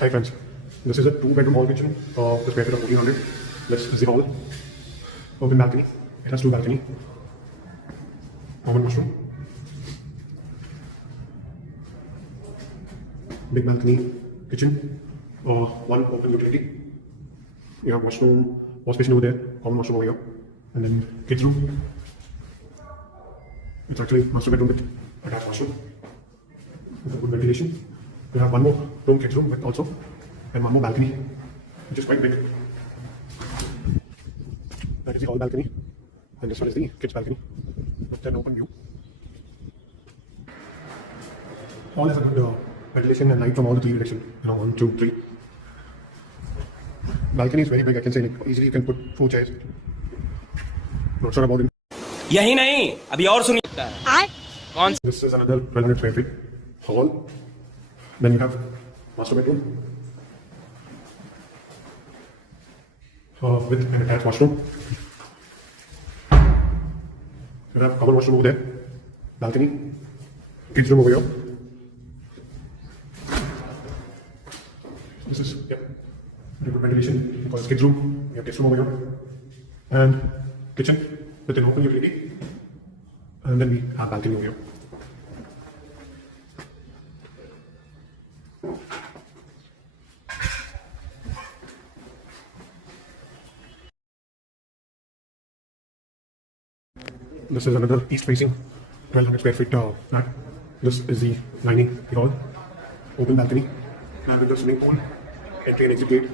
Hi friends, this is a 2-bedroom hall kitchen, the square feet of 1400. This is the hall, open balcony. It has 2 balcony, common washroom, big balcony, kitchen, 1 open utility. You have washroom, wash basin over there, common washroom over here, and then kids room. It's actually master bedroom with attached washroom, with good ventilation. You have 1 more room, kids room with also, and 1 more balcony, which is quite big. That is the hall balcony, and this one is the kids balcony with an open view. Hall has a good ventilation and light from all the 3 directions. 1, 2, 3. Balcony is very big. I can say like easily you can put 4 chairs. Not sure about it. यही नहीं अभी और सुनिए कौन. This is another 1200 square feet hall. Then you have master bedroom with an attached washroom. You have common washroom over there, balcony, kids room over here. This is very good ventilation because it's kids room. You have kids room over here and kitchen with an open utility, and then we have balcony over here. This is another east-facing 1200 square feet flat. This is the dining hall, open balcony, and with the swimming pool, entry and exit gate.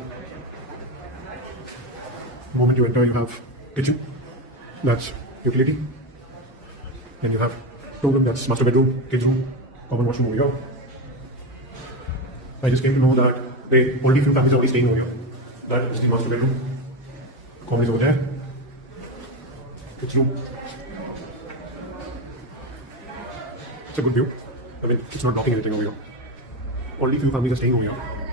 The moment you enter, you have kitchen, that's utility. Then you have 2 rooms, that's master bedroom, kids room, common washroom over here. I just came to know that only few families are only staying over here. That is the master bedroom. Common is over there. Kids room. It's a good view. I mean, it's not blocking anything over here. Only few families are staying over here.